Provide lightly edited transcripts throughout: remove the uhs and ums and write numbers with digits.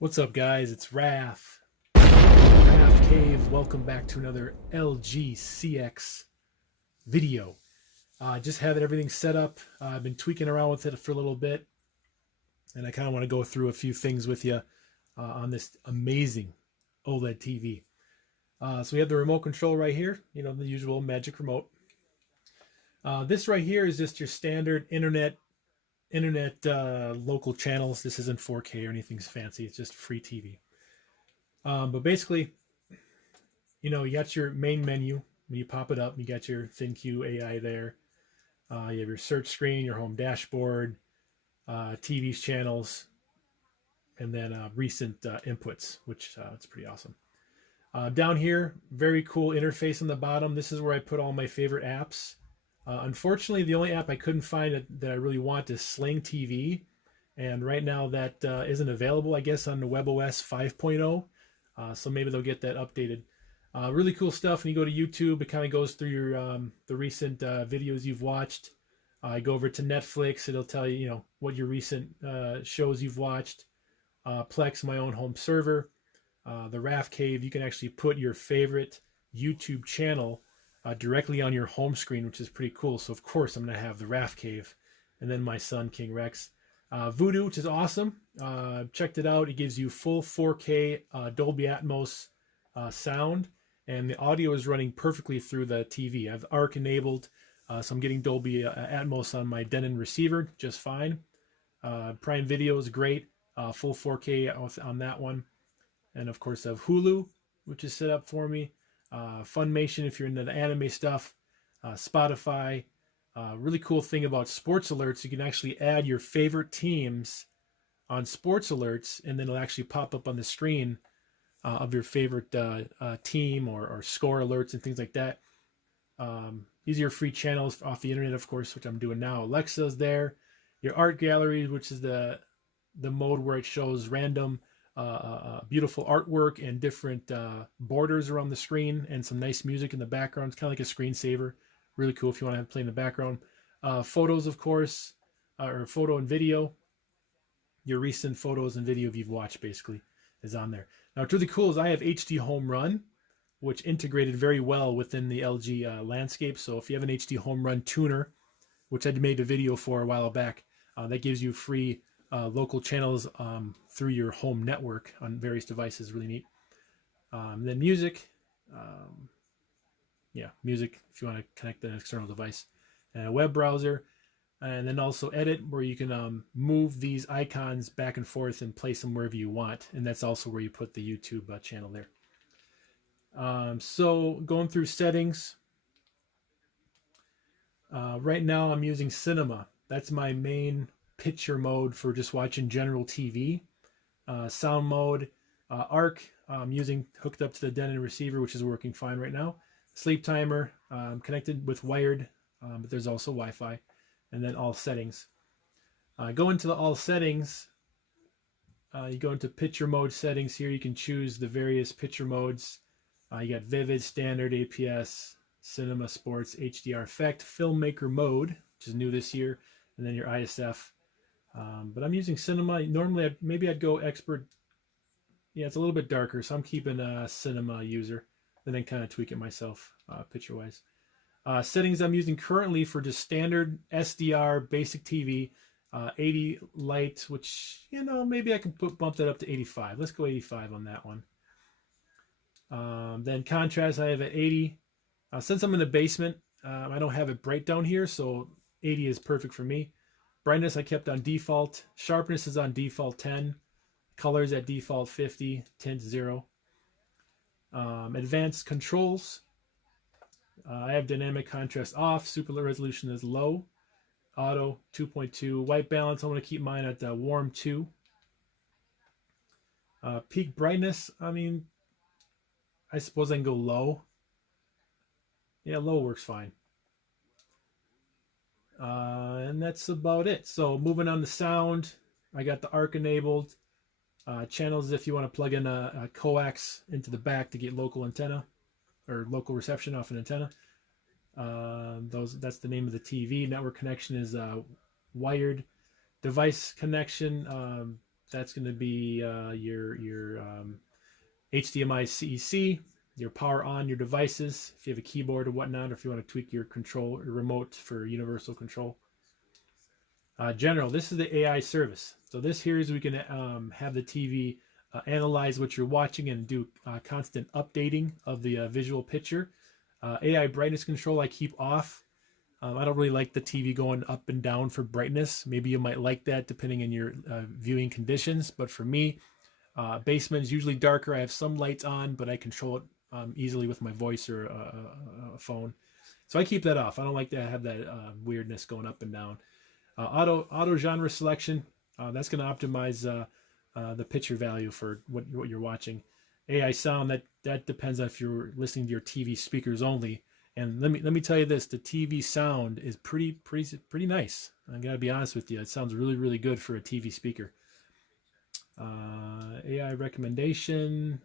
What's up, guys? It's Rafcave. Welcome back to another LGCX video. Just had everything set up. I've been tweaking around with it for a little bit, and I kind of want to go through a few things with you on this amazing OLED TV. So we have the remote control right here, the usual magic remote. This right here is just your standard internet local channels. This isn't 4K or anything fancy. It's just free TV. But basically, you got your main menu. When you pop it up, you got your ThinQ AI there. You have your search screen, your home dashboard, TV's channels, and then recent inputs, which it's pretty awesome. Down here, very cool interface on the bottom. This is where I put all my favorite apps. Unfortunately, the only app I couldn't find that I really want is Sling TV. And right now that isn't available, I guess, on the WebOS 5.0. So maybe they'll get that updated. Really cool stuff. When you go to YouTube, it kind of goes through your the recent videos you've watched. I go over to Netflix. It'll tell you, what your recent shows you've watched. Plex, my own home server. The Rafcave, you can actually put your favorite YouTube channel directly on your home screen, which is pretty cool. So of course I'm going to have the Rafcave, and then my son King Rex. Voodoo, which is awesome. Checked it out. It gives you full 4K Dolby Atmos sound, and the audio is running perfectly through the TV. I have ARC enabled, so I'm getting Dolby Atmos on my Denon receiver just fine. Prime Video is great, full 4K on that one. And of course I have Hulu, which is set up for me. Funimation if you're into the anime stuff. Spotify. Really cool thing about sports alerts, you can actually add your favorite teams on sports alerts, and then it'll actually pop up on the screen of your favorite team or score alerts and things like that. These are your free channels off the internet, of course, which I'm doing now. Alexa's there. Your art gallery, which is the mode where it shows random beautiful artwork and different borders around the screen, and some nice music in the background. It's kind of like a screensaver. Really cool if you want to have play in the background. Photos, of course, or photo and video. Your recent photos and video you've watched basically is on there. Now, what's really cool is I have HD Home Run, which integrated very well within the LG landscape. So if you have an HD Home Run tuner, which I made a video for a while back, that gives you free local channels through your home network on various devices. Really neat. Then music. Music if you want to connect an external device, and a web browser, and then also edit, where you can move these icons back and forth and place them wherever you want, and that's also where you put the YouTube channel there. So going through settings, right now I'm using Cinema. That's my main picture mode for just watching general TV. Sound mode, ARC, I'm using hooked up to the Denon receiver, which is working fine right now. Sleep timer, connected with wired, but there's also Wi-Fi. And then all settings. Go into the all settings. You go into picture mode settings here. You can choose the various picture modes. You got Vivid, Standard, APS, Cinema, Sports, HDR Effect, Filmmaker mode, which is new this year, and then your ISF. But I'm using Cinema. Normally, I'd go Expert. Yeah, it's a little bit darker, so I'm keeping a Cinema user, and then kind of tweak it myself picture-wise. Settings I'm using currently for just standard SDR basic TV, 80 light, which, maybe I can bump that up to 85. Let's go 85 on that one. Then contrast I have at 80. Since I'm in the basement, I don't have it bright down here, so 80 is perfect for me. Brightness I kept on default. Sharpness is on default 10. Colors at default 50. Tint 0. Advanced controls. I have dynamic contrast off. Super resolution is low. Auto 2.2. White balance, I'm going to keep mine at warm 2. Peak brightness, I suppose I can go low. Yeah, low works fine. And that's about it. So moving on to sound, I got the ARC enabled. Channels if you want to plug in a coax into the back to get local antenna or local reception off an antenna. That's the name of the TV. Network connection is wired. Device connection, That's going to be your HDMI CEC, your power on your devices, if you have a keyboard or whatnot, or if you want to tweak your control or remote for universal control. General, this is the AI service. So this here is we can have the TV analyze what you're watching and do constant updating of the visual picture. AI brightness control I keep off. I don't really like the TV going up and down for brightness. Maybe you might like that depending on your viewing conditions. But for me, basement is usually darker. I have some lights on, but I control it easily with my voice or a phone. So I keep that off. I don't like to have that weirdness going up and down. Auto genre selection, that's going to optimize the picture value for what you're watching. AI sound, that depends on if you're listening to your TV speakers only. And let me tell you this: the TV sound is pretty nice. I gotta be honest with you; it sounds really good for a TV speaker. AI recommendation,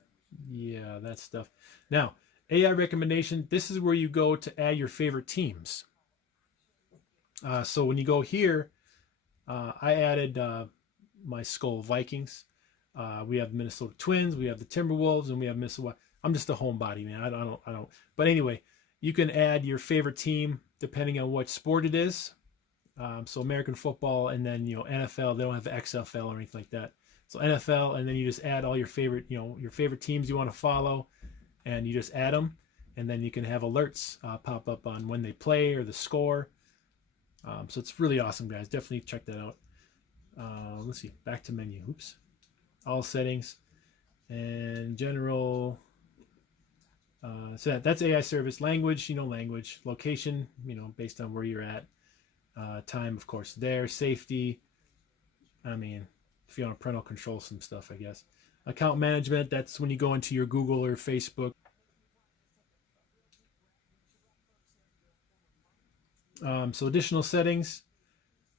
yeah, that stuff. Now, AI recommendation. This is where you go to add your favorite teams. So when you go here, I added my Skull Vikings. We have Minnesota Twins, we have the Timberwolves, and we have Minnesota. I'm just a homebody, man. I don't. But anyway, you can add your favorite team depending on what sport it is. So American football, and then NFL. They don't have XFL or anything like that. So NFL, and then you just add all your favorite your favorite teams you want to follow, and you just add them, and then you can have alerts pop up on when they play or the score. So it's really awesome, guys. Definitely check that out. Let's see. Back to menu. Oops. All settings and general. So that's AI service. Language, language. Location, based on where you're at. Time, of course, there. Safety. I mean, if you want to parental control some stuff, I guess. Account management, that's when you go into your Google or Facebook. So additional settings.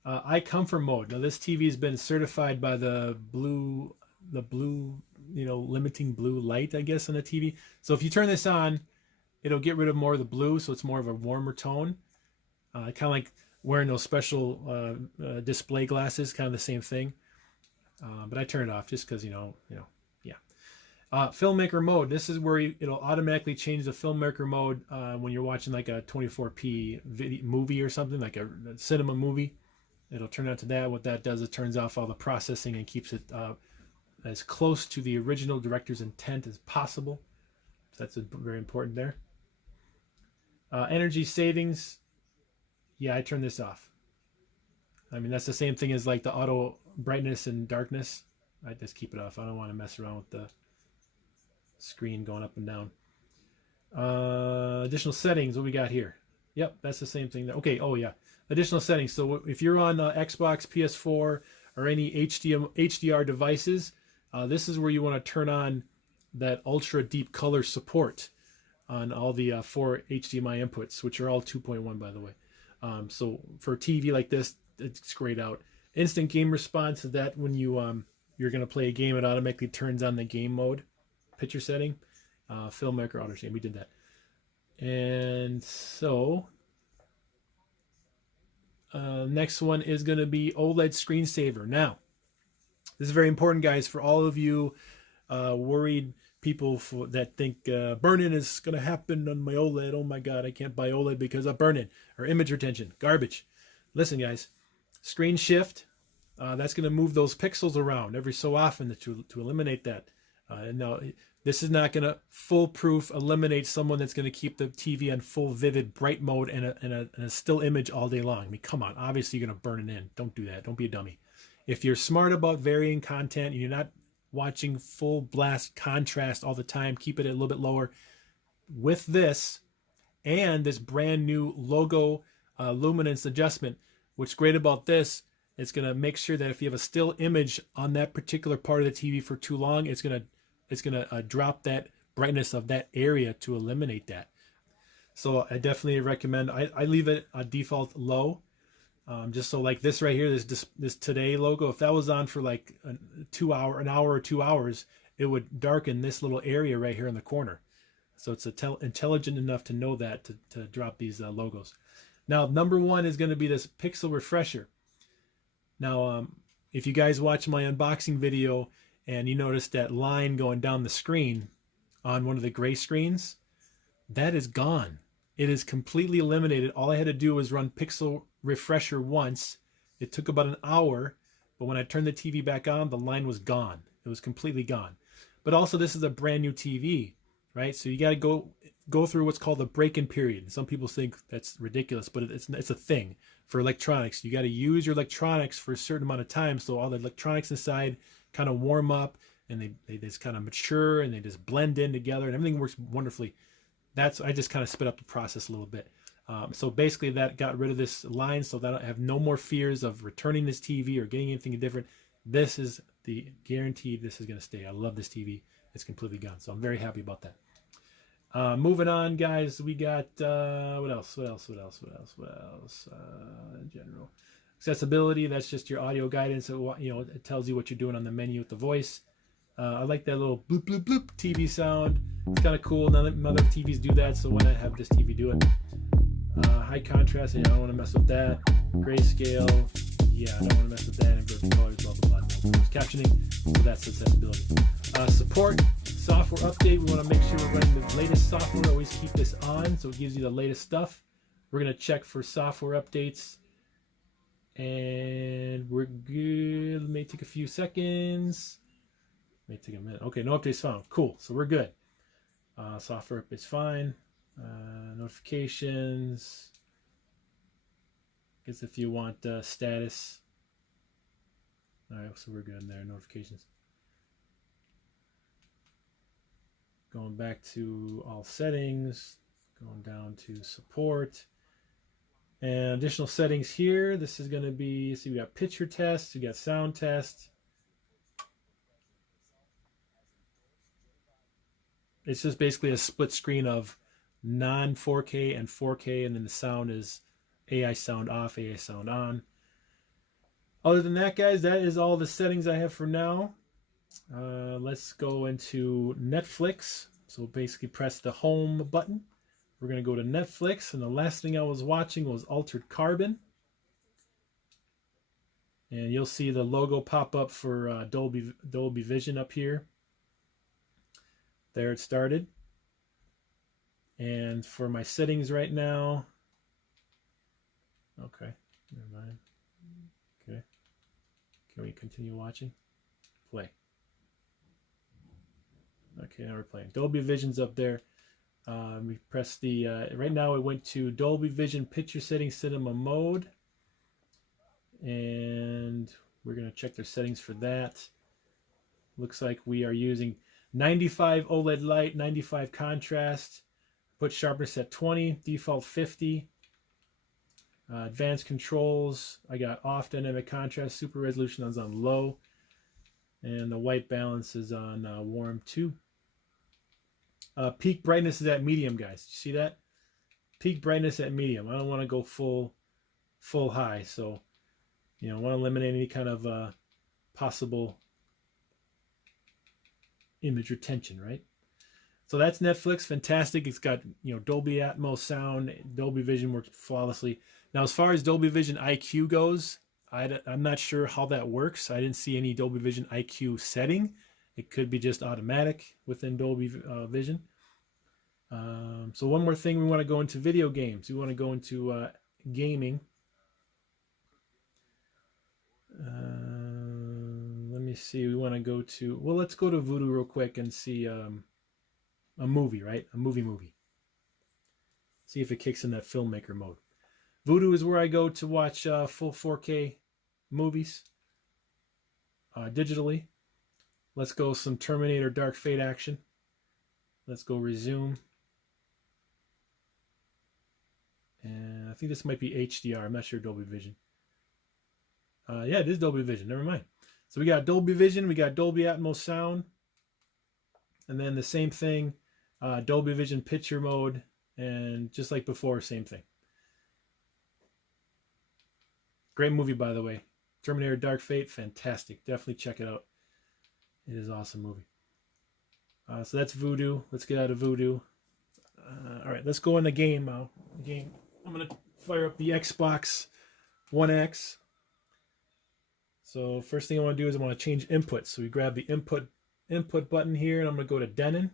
I comfort mode. Now this TV has been certified by the blue, limiting blue light, I guess, on the TV. So if you turn this on, it'll get rid of more of the blue, so it's more of a warmer tone. Kind of like wearing those special display glasses, kind of the same thing. But I turn it off just because, yeah. Filmmaker mode. This is where it'll automatically change the filmmaker mode when you're watching like a 24p movie or something, like a cinema movie. It'll turn out to that. What that does, it turns off all the processing and keeps it as close to the original director's intent as possible. So that's very important there. Energy savings. Yeah, I turn this off. I mean, that's the same thing as like the auto brightness and darkness. I just keep it off. I don't want to mess around with the screen going up and down. Additional settings. What we got here? Yep, that's the same thing. Okay. Oh yeah. Additional settings. So if you're on Xbox, PS4, or any HDR devices, this is where you want to turn on that ultra deep color support on all the 4 HDMI inputs, which are all 2.1, by the way. So for TV like this, it's grayed out. Instant game response is that when you're going to play a game, it automatically turns on the game mode picture setting. Filmmaker auto shade, we did that. And so next one is going to be OLED screensaver. Now, this is very important, guys, for all of you worried people that think burn-in is going to happen on my OLED. Oh my God, I can't buy OLED because of burn-in or image retention. Garbage. Listen, guys, screen shift, that's going to move those pixels around every so often to eliminate that. And now, this is not going to foolproof eliminate someone that's going to keep the TV on full vivid bright mode and a still image all day long. I mean, come on. Obviously, you're going to burn it in. Don't do that. Don't be a dummy. If you're smart about varying content and you're not watching full blast contrast all the time, keep it a little bit lower. With this and this brand new logo luminance adjustment, what's great about this, it's going to make sure that if you have a still image on that particular part of the TV for too long, it's going to drop that brightness of that area to eliminate that. So I definitely recommend, I leave it a default low, just so like this right here, this today logo, if that was on for like an hour or 2 hours, it would darken this little area right here in the corner. So it's intelligent enough to know that to drop these logos. Now, number one is going to be this pixel refresher. Now, if you guys watch my unboxing video and you notice that line going down the screen on one of the gray screens, that is gone. It is completely eliminated. All I had to do was run pixel refresher once. It took about an hour, but when I turned the TV back on, the line was gone. It was completely gone. But also, this is a brand new TV, right? So you got to go through what's called the break-in period. Some people think that's ridiculous, but it's a thing for electronics. You got to use your electronics for a certain amount of time, so all the electronics inside kind of warm up, and they just kind of mature, and they just blend in together, and everything works wonderfully. I just kind of sped up the process a little bit. So basically that got rid of this line, so that I have no more fears of returning this TV or getting anything different. This is the guaranteed this is going to stay. I love this TV. It's completely gone. So I'm very happy about that. Moving on, guys, we got, what else? General accessibility. That's just your audio guidance. It tells you what you're doing on the menu with the voice. I like that little bloop, bloop, bloop TV sound. It's kind of cool. None of other TVs do that, so why not have this TV do it? High contrast, I don't want to mess with that. Grayscale, I don't want to mess with that. Inverted colors, blah, blah, blah. Captioning, so that's accessibility. Support, software update. We want to make sure we're running the latest software. Always keep this on, so it gives you the latest stuff. We're going to check for software updates. And we're good. It may take a few seconds. May take a minute. Okay, no updates found. Cool, so we're good. Software updates fine. Notifications. Guess if you want status. All right, so we're good in there. Notifications. Going back to all settings. Going down to support. And additional settings here. This is going to be, see, we got picture test. We got sound test. It's just basically a split screen of non-4K and 4K, and then the sound is AI sound off, AI sound on. Other than that, guys, that is all the settings I have for now. Let's go into Netflix. So basically press the home button. We're going to go to Netflix, and the last thing I was watching was Altered Carbon. And you'll see the logo pop up for Dolby Vision up here. There it started. And for my settings right now, okay, never mind. Okay, can we continue watching? Play. Okay, now we're playing. Dolby Vision's up there. We press the, right now it went to Dolby Vision Picture Settings Cinema Mode. And we're going to check their settings for that. Looks like we are using 95 OLED light, 95 contrast, put sharpness at 20, default 50. Advanced controls, I got off dynamic contrast, super resolution is on low, and the white balance is on warm 2. Peak brightness is at medium, guys. You see that? Peak brightness at medium. I don't want to go full high, so I want to eliminate any kind of possible image retention, right? So that's Netflix. Fantastic. It's got Dolby Atmos sound. Dolby Vision works flawlessly. Now, as far as Dolby Vision IQ goes, I'm not sure how that works. I didn't see any Dolby Vision IQ setting. It could be just automatic within Dolby Vision. So one more thing, we want to go into video games. We want to go into gaming. Let me see. We want to go to, well, let's go to Voodoo real quick and see a movie, right? A movie. See if it kicks in that filmmaker mode. Voodoo is where I go to watch full 4K movies digitally. Let's go some Terminator Dark Fate action. Let's go resume. And I think this might be HDR. I'm not sure Dolby Vision. Yeah, it is Dolby Vision. Never mind. So we got Dolby Vision. We got Dolby Atmos sound. And then the same thing, Dolby Vision picture mode. And just like before, same thing. Great movie, by the way. Terminator Dark Fate, fantastic. Definitely check it out. It is an awesome movie. So that's Voodoo. Let's get out of Voodoo. All right, let's go in the game now. I'm going to fire up the Xbox One X. So first thing I want to do is I want to change input. So we grab the input button here, and I'm going to go to Denon.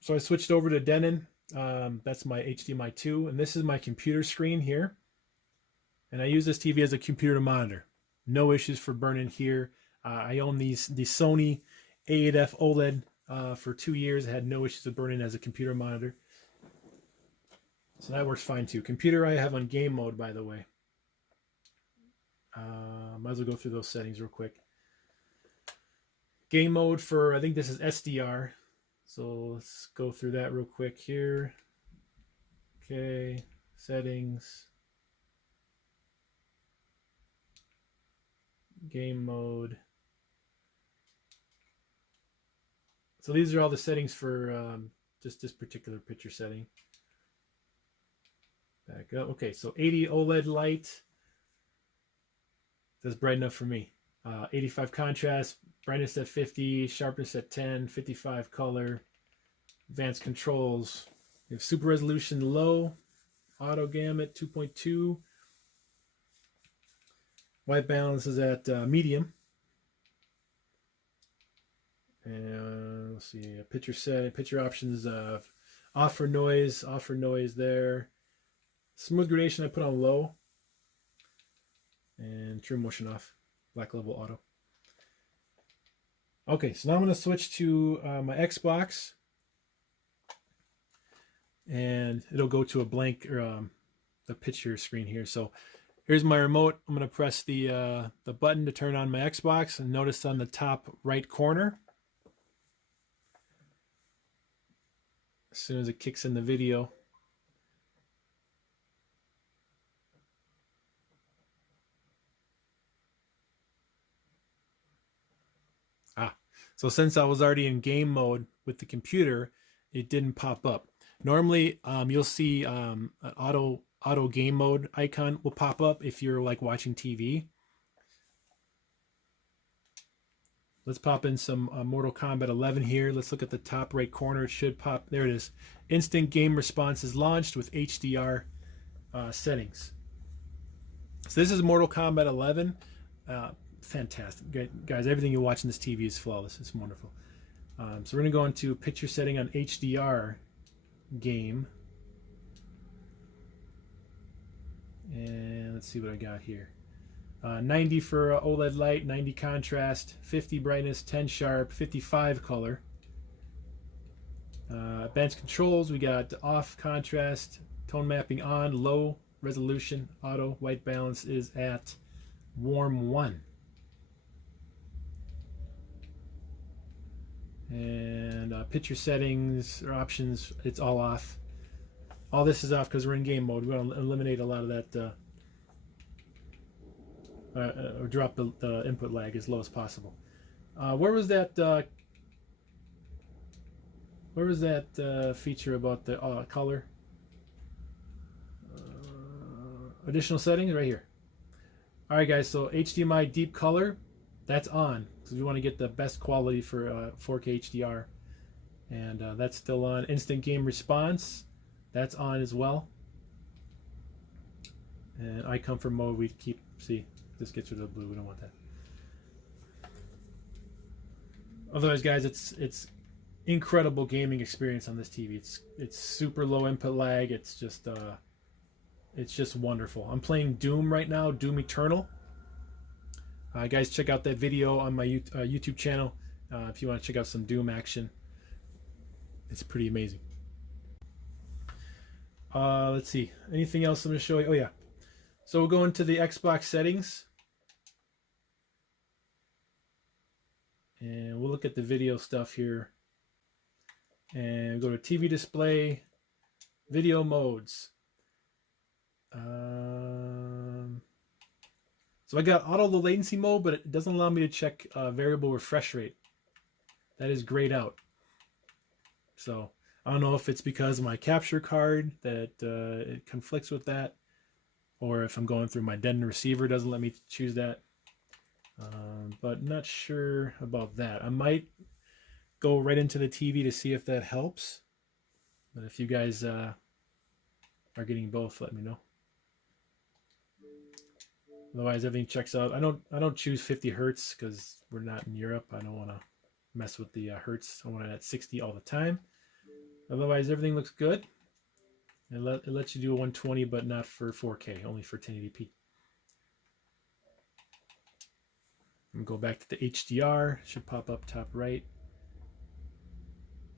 So I switched over to Denon. That's my HDMI 2, and this is my computer screen here. And I use this TV as a computer monitor. No issues for burn-in here. I own the Sony A8F OLED for 2 years. I had no issues with burn-in as a computer monitor. So that works fine too. Computer I have on game mode, by the way. Might as well go through those settings real quick. Game mode for, I think this is SDR. So let's go through that real quick here. Okay, settings. Game mode. So these are all the settings for just this particular picture setting. Back up. Okay, so 80 OLED light. That's bright enough for me. 85 contrast, brightness at 50, sharpness at 10, 55 color, advanced controls. We have super resolution low, auto gamut 2.2. White balance is at medium. And let's see, picture setting, picture options, off for noise there. Smooth gradation I put on low. And true motion off, black level auto. Okay, so now I'm going to switch to my Xbox. And it'll go to a blank, or the picture screen here. So here's my remote. I'm going to press the button to turn on my Xbox, and notice on the top right corner, as soon as it kicks in the video, so since I was already in game mode with the computer, it didn't pop up. Normally, you'll see an auto game mode icon will pop up if you're like watching TV. Let's pop in some Mortal Kombat 11 here. Let's look at the top right corner. It should pop. There it is. Instant game response is launched with HDR settings. So this is Mortal Kombat 11. Fantastic. Guys, everything you watch in this TV is flawless. It's wonderful. So we're going to go into picture setting on HDR game. And let's see what I got here. 90 for OLED light, 90 contrast, 50 brightness, 10 sharp, 55 color. Advanced controls, we got off contrast, tone mapping on, low resolution, auto, white balance is at warm 1. And picture settings or options, it's all off. All this is off because we're in game mode. We want to eliminate a lot of that, or drop the input lag as low as possible. Where was that feature about the color? Additional settings right here. All right, guys. So HDMI deep color, that's on. So we want to get the best quality for 4K HDR, and that's still on. Instant game response, that's on as well. And eye comfort mode, we keep, see, this gets rid of the blue. We don't want that. Otherwise, guys, it's incredible gaming experience on this TV. It's super low input lag. It's just wonderful. I'm playing Doom right now, Doom Eternal. Guys, check out that video on my YouTube channel if you want to check out some Doom action. It's pretty amazing. Let's see. Anything else I'm going to show you? Oh, yeah. So we'll go into the Xbox settings. And we'll look at the video stuff here. And go to TV display, video modes. So I got auto low latency mode, but it doesn't allow me to check variable refresh rate. That is grayed out. So I don't know if it's because of my capture card that it conflicts with that, or if I'm going through my Denon receiver, doesn't let me choose that. But not sure about that. I might go right into the TV to see if that helps. But if you guys are getting both, let me know. Otherwise, everything checks out. I don't choose 50 hertz because we're not in Europe. I don't want to mess with the hertz. I want it at 60 all the time. Otherwise, everything looks good. It lets you do a 120, but not for 4K, only for 1080p. I'm going to go back to the HDR. Should pop up top right.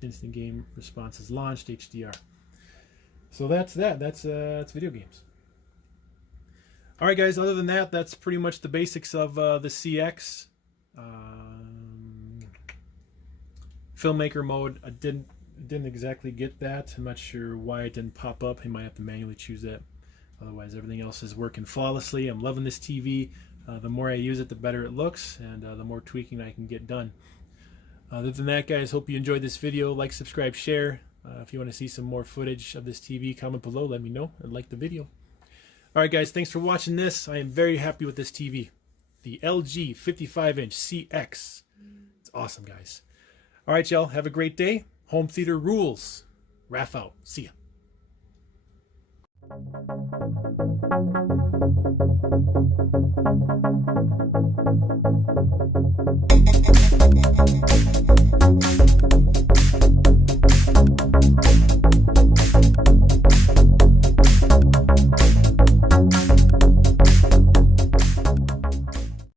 Instant game response is launched, HDR. So that's that. That's video games. All right, guys. Other than that, that's pretty much the basics of the CX. Filmmaker mode. I didn't exactly get that. I'm not sure why it didn't pop up. He might have to manually choose that. Otherwise, everything else is working flawlessly. I'm loving this TV. The more I use it, the better it looks, and the more tweaking I can get done. Other than that, guys, hope you enjoyed this video. Like, subscribe, share. If you want to see some more footage of this TV, comment below. Let me know and like the video. All right, guys, thanks for watching this. I am very happy with this TV. The LG 55-inch CX. It's awesome, guys. All right, y'all. Have a great day. Home theater rules. Raf out. See ya.